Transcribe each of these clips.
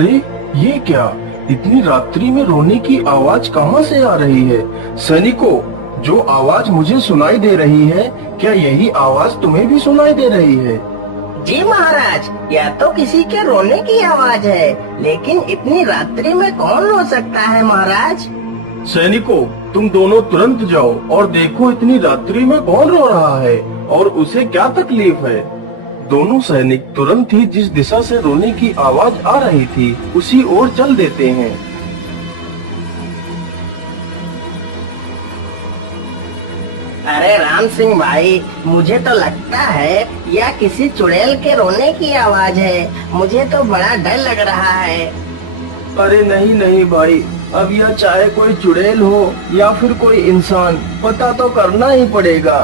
अरे ये क्या, इतनी रात्रि में रोने की आवाज कहाँ से आ रही है? सैनिकों, जो आवाज मुझे सुनाई दे रही है, क्या यही आवाज तुम्हें भी सुनाई दे रही है? जी महाराज, यह तो किसी के रोने की आवाज है, लेकिन इतनी रात्रि में कौन रो सकता है महाराज? सैनिकों, तुम दोनों तुरंत जाओ और देखो इतनी रात्रि में कौन रो रहा है और उसे क्या तकलीफ है। दोनों सैनिक तुरंत ही जिस दिशा से रोने की आवाज आ रही थी उसी ओर चल देते हैं। अरे राम सिंह भाई, मुझे तो लगता है यह किसी चुड़ैल के रोने की आवाज है। मुझे तो बड़ा डर लग रहा है। अरे नहीं नहीं भाई, अब यह चाहे कोई चुड़ैल हो या फिर कोई इंसान, पता तो करना ही पड़ेगा।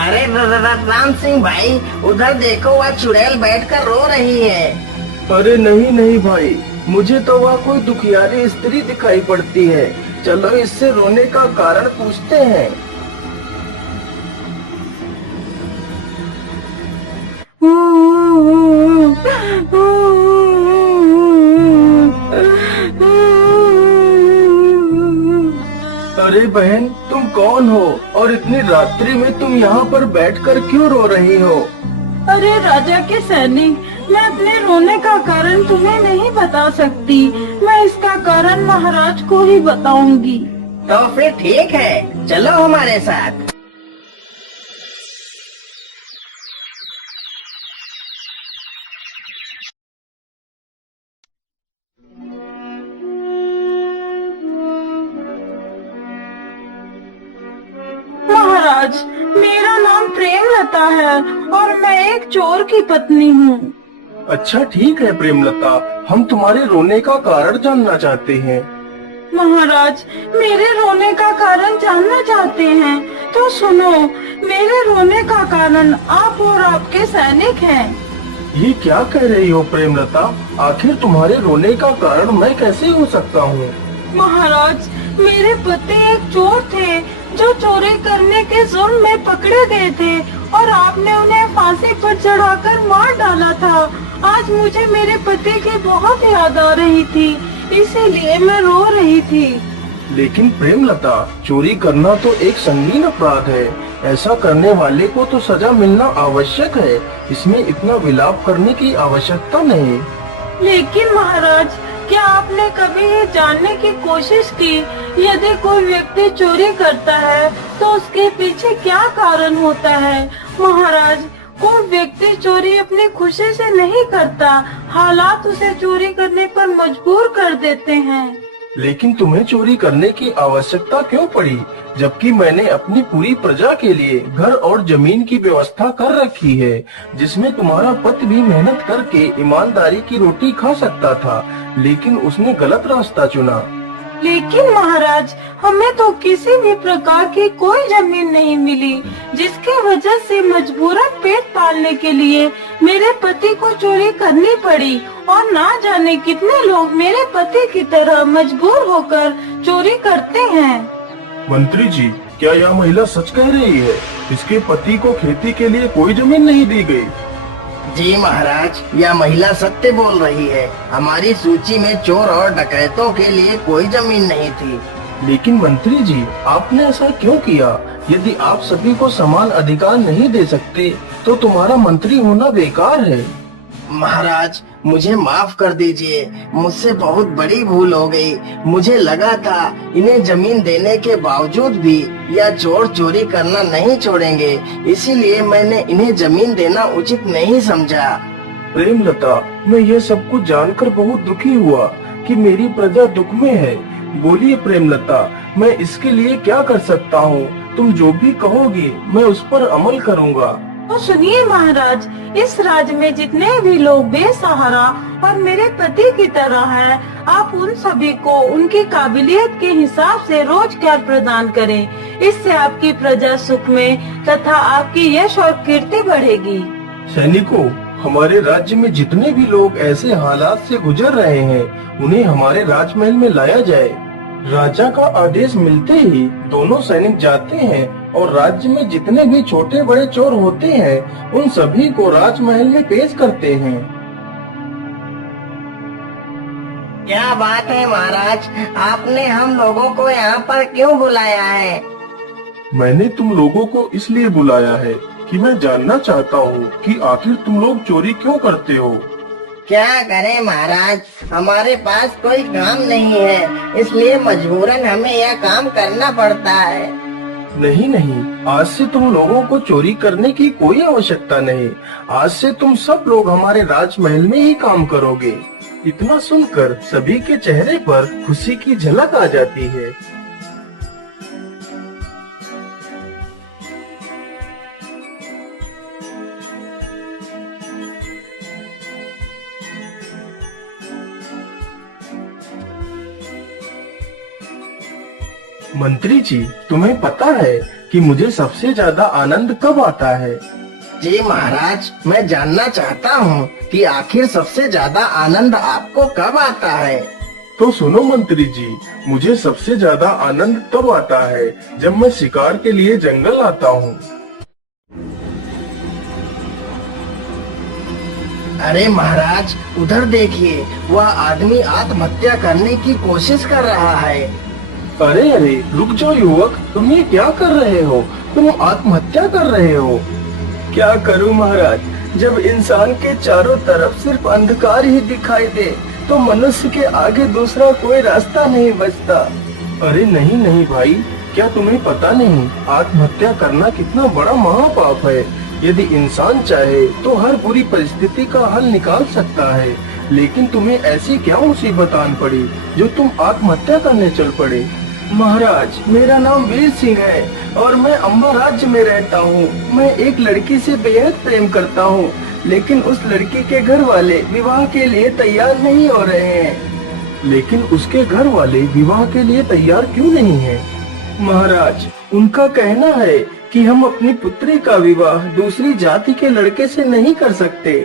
अरे राम सिंह भाई, उधर देखो, वह चुड़ैल बैठकर रो रही है। अरे नहीं नहीं भाई, मुझे तो वह कोई दुखियारी स्त्री दिखाई पड़ती है। चलो इससे रोने का कारण पूछते हैं। अरे बहन, तुम कौन हो और इतनी रात्रि में तुम यहाँ पर बैठकर क्यों रो रही हो? अरे राजा के सैनिक, मैं अपने रोने का कारण तुम्हें नहीं बता सकती। मैं इसका कारण महाराज को ही बताऊंगी। तो फिर ठीक है, चलो हमारे साथ। महाराज, मेरा नाम प्रेमलता है और मैं एक चोर की पत्नी हूँ। अच्छा ठीक है प्रेमलता, हम तुम्हारे रोने का कारण जानना चाहते हैं। महाराज, मेरे रोने का कारण जानना चाहते हैं तो सुनो। मेरे रोने का कारण आप और आपके सैनिक हैं। ये क्या कह रही हो प्रेमलता? आखिर तुम्हारे रोने का कारण मैं कैसे हो सकता हूँ? महाराज, मेरे पति एक चोर थे जो चोरी करने के जुर्म में पकड़े गए थे और आपने उन्हें फांसी पर चढ़ाकर मार डाला था। आज मुझे मेरे पति की बहुत याद आ रही थी, इसीलिए मैं रो रही थी। लेकिन प्रेमलता, चोरी करना तो एक संगीन अपराध है। ऐसा करने वाले को तो सजा मिलना आवश्यक है। इसमें इतना विलाप करने की आवश्यकता नहीं। लेकिन महाराज, क्या आपने कभी ये जानने की कोशिश की, यदि कोई व्यक्ति चोरी करता है तो उसके पीछे क्या कारण होता है? महाराज, कोई व्यक्ति चोरी अपनी खुशी से नहीं करता, हालात उसे चोरी करने पर मजबूर कर देते हैं। लेकिन तुम्हें चोरी करने की आवश्यकता क्यों पड़ी, जबकि मैंने अपनी पूरी प्रजा के लिए घर और जमीन की व्यवस्था कर रखी है, जिसमें तुम्हारा पति भी मेहनत करके ईमानदारी की रोटी खा सकता था, लेकिन उसने गलत रास्ता चुना। लेकिन महाराज, हमें तो किसी भी प्रकार की कोई जमीन नहीं मिली, जिसके वजह से मजबूरन पेट पालने के लिए मेरे पति को चोरी करनी पड़ी। और ना जाने कितने लोग मेरे पति की तरह मजबूर होकर चोरी करते हैं। मंत्री जी, क्या यह महिला सच कह रही है? इसके पति को खेती के लिए कोई जमीन नहीं दी गई। जी महाराज, यह महिला सत्य बोल रही है। हमारी सूची में चोर और डकैतों के लिए कोई जमीन नहीं थी। लेकिन मंत्री जी, आपने ऐसा क्यों किया? यदि आप सभी को समान अधिकार नहीं दे सकते तो तुम्हारा मंत्री होना बेकार है। महाराज, मुझे माफ कर दीजिए, मुझसे बहुत बड़ी भूल हो गई। मुझे लगा था इन्हें जमीन देने के बावजूद भी यह चोर चोरी करना नहीं छोड़ेंगे, इसीलिए मैंने इन्हें जमीन देना उचित नहीं समझा। प्रेमलता, मैं ये सब कुछ जानकर बहुत दुखी हुआ कि मेरी प्रजा दुख में है। बोलिए प्रेमलता, मैं इसके लिए क्या कर सकता हूँ? तुम जो भी कहोगी मैं उस पर अमल करूँगा। तो सुनिए महाराज, इस राज्य में जितने भी लोग बेसहारा और मेरे पति की तरह हैं, आप उन सभी को उनकी काबिलियत के हिसाब से रोजगार प्रदान करें। इससे आपकी प्रजा सुख में तथा आपकी यश और कीर्ति बढ़ेगी। सैनिकों, हमारे राज्य में जितने भी लोग ऐसे हालात से गुजर रहे हैं, उन्हें हमारे राजमहल में लाया जाए। राजा का आदेश मिलते ही दोनों सैनिक जाते हैं और राज्य में जितने भी छोटे बड़े चोर होते हैं उन सभी को राजमहल में पेश करते हैं। क्या बात है महाराज, आपने हम लोगों को यहाँ पर क्यों बुलाया है? मैंने तुम लोगों को इसलिए बुलाया है कि मैं जानना चाहता हूँ कि आखिर तुम लोग चोरी क्यों करते हो। क्या करें महाराज, हमारे पास कोई काम नहीं है, इसलिए मजबूरन हमें यह काम करना पड़ता है। नहीं नहीं, आज से तुम लोगों को चोरी करने की कोई आवश्यकता नहीं। आज से तुम सब लोग हमारे राजमहल में ही काम करोगे। इतना सुनकर सभी के चेहरे पर खुशी की झलक आ जाती है। मंत्री जी, तुम्हें पता है कि मुझे सबसे ज्यादा आनंद कब आता है? जी महाराज, मैं जानना चाहता हूँ कि आखिर सबसे ज्यादा आनंद आपको कब आता है? तो सुनो मंत्री जी, मुझे सबसे ज्यादा आनंद तब आता है जब मैं शिकार के लिए जंगल आता हूँ। अरे महाराज, उधर देखिए, वह आदमी आत्महत्या करने की कोशिश कर रहा है। अरे अरे, रुक जाओ युवक, तुम ये क्या कर रहे हो? तुम आत्महत्या कर रहे हो? क्या करूं महाराज, जब इंसान के चारों तरफ सिर्फ अंधकार ही दिखाई दे तो मनुष्य के आगे दूसरा कोई रास्ता नहीं बचता। अरे नहीं नहीं भाई, क्या तुम्हें पता नहीं आत्महत्या करना कितना बड़ा महापाप है। यदि इंसान चाहे तो हर बुरी परिस्थिति का हल निकाल सकता है, लेकिन तुम्हें ऐसी क्या मुसीबत आन पड़ी जो तुम आत्महत्या करने चल पड़े? महाराज, मेरा नाम वीर सिंह है और मैं अम्बा राज्य में रहता हूँ। मैं एक लड़की से बेहद प्रेम करता हूँ, लेकिन उस लड़की के घर वाले विवाह के लिए तैयार नहीं हो रहे हैं। लेकिन उसके घर वाले विवाह के लिए तैयार क्यों नहीं हैं? महाराज, उनका कहना है कि हम अपनी पुत्री का विवाह दूसरी जाति के लड़के से नहीं कर सकते।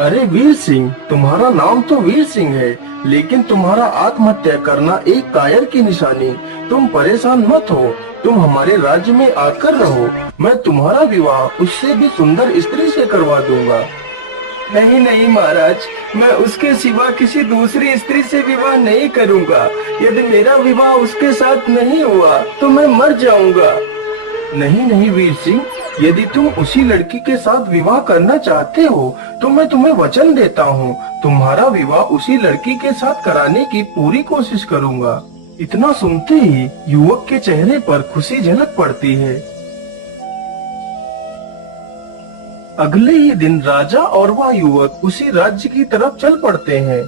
अरे वीर सिंह, तुम्हारा नाम तो वीर सिंह है, लेकिन तुम्हारा आत्महत्या करना एक कायर की निशानी। तुम परेशान मत हो, तुम हमारे राज्य में आकर रहो। मैं तुम्हारा विवाह उससे भी सुंदर स्त्री से करवा दूंगा। नहीं नहीं महाराज, मैं उसके सिवा किसी दूसरी स्त्री से विवाह नहीं करूंगा। यदि मेरा विवाह उसके साथ नहीं हुआ तो मैं मर जाऊंगा। नहीं नहीं वीर सिंह, यदि तुम उसी लड़की के साथ विवाह करना चाहते हो तो मैं तुम्हें वचन देता हूँ, तुम्हारा विवाह उसी लड़की के साथ कराने की पूरी कोशिश करूँगा। इतना सुनते ही युवक के चेहरे पर खुशी झलक पड़ती है। अगले ही दिन राजा और वह युवक उसी राज्य की तरफ चल पड़ते हैं।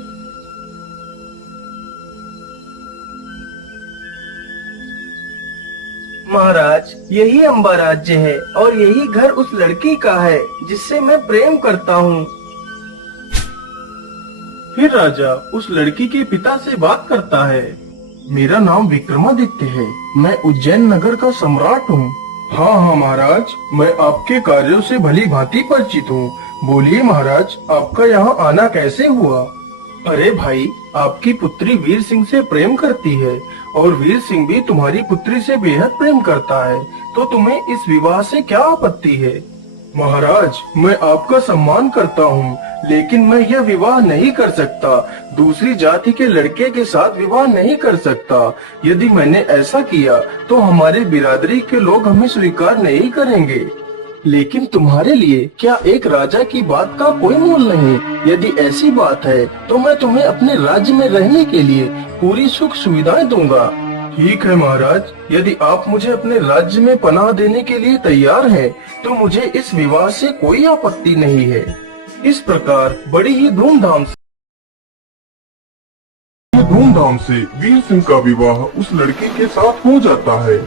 महाराज, यही अम्बा राज्य है और यही घर उस लड़की का है जिससे मैं प्रेम करता हूँ। फिर राजा उस लड़की के पिता से बात करता है। मेरा नाम विक्रमादित्य है, मैं उज्जैन नगर का सम्राट हूँ। हाँ हाँ महाराज, मैं आपके कार्यों से भली भांति परिचित हूँ। बोलिए महाराज, आपका यहाँ आना कैसे हुआ? अरे भाई, आपकी पुत्री वीर सिंह से प्रेम करती है और वीर सिंह भी तुम्हारी पुत्री से बेहद प्रेम करता है, तो तुम्हें इस विवाह से क्या आपत्ति है? महाराज, मैं आपका सम्मान करता हूँ, लेकिन मैं यह विवाह नहीं कर सकता। दूसरी जाति के लड़के के साथ विवाह नहीं कर सकता। यदि मैंने ऐसा किया तो हमारे बिरादरी के लोग हमें स्वीकार नहीं करेंगे। लेकिन तुम्हारे लिए क्या एक राजा की बात का कोई मोल नहीं? यदि ऐसी बात है तो मैं तुम्हें अपने राज्य में रहने के लिए पूरी सुख सुविधाएं दूंगा। ठीक है महाराज, यदि आप मुझे अपने राज्य में पनाह देने के लिए तैयार हैं, तो मुझे इस विवाह से कोई आपत्ति नहीं है। इस प्रकार बड़ी ही धूमधाम से वीर सिंह का विवाह उस लड़की के साथ हो जाता है।